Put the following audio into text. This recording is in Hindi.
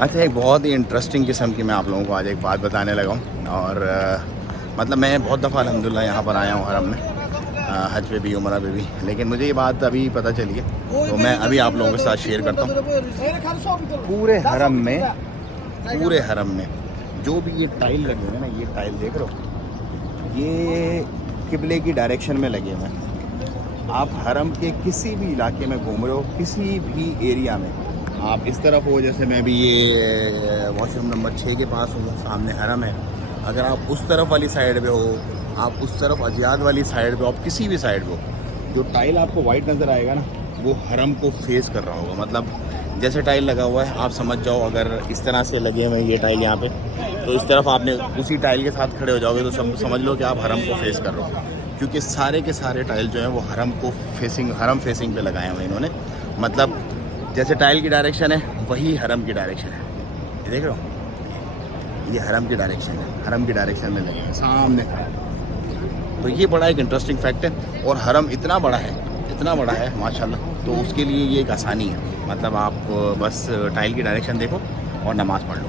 अच्छा, एक बहुत ही इंटरेस्टिंग किस्म की मैं आप लोगों को आज एक बात बताने लगा हूँ। और मतलब मैं बहुत दफ़ा अल्हम्दुलिल्लाह यहाँ पर आया हूँ हरम में, हज पे भी उम्रा पे भी, लेकिन मुझे ये बात अभी पता चली है तो मैं अभी आप लोगों के साथ शेयर करता हूँ। पूरे हरम में जो भी ये टाइल लगे हुए हैं ना, ये टाइल देख रहे हो, ये किबले की डायरेक्शन में लगे हुए हैं। आप हरम के किसी भी इलाके में घूम रहे हो, किसी भी एरिया में, आप इस तरफ हो, जैसे मैं भी ये वॉशरूम नंबर 6 के पास हूँ, सामने हरम है। अगर आप उस तरफ वाली साइड पे हो, आप उस तरफ अजियाद वाली साइड पे हो, आप किसी भी साइड पे हो, जो टाइल आपको वाइट नज़र आएगा ना, वो हरम को फेस कर रहा होगा। मतलब जैसे टाइल लगा हुआ है, आप समझ जाओ, अगर इस तरह से लगे हुए हैं ये टाइल यहाँ पे, तो इस तरफ आपने उसी टाइल के साथ खड़े हो जाओगे तो समझ लो कि आप हरम को फेस कर रहे हो, क्योंकि सारे के सारे टाइल जो हैं वो हरम फेसिंग पे लगाए हुए इन्होंने। मतलब जैसे टाइल की डायरेक्शन है, वही हरम की डायरेक्शन है। ये देख रहे हो, ये हरम की डायरेक्शन है, हरम की डायरेक्शन में लगे हैं सामने। तो ये बड़ा एक इंटरेस्टिंग फैक्ट है। और हरम इतना बड़ा है माशाल्लाह, तो उसके लिए ये एक आसानी है। मतलब आप बस टाइल की डायरेक्शन देखो और नमाज़ पढ़ लो।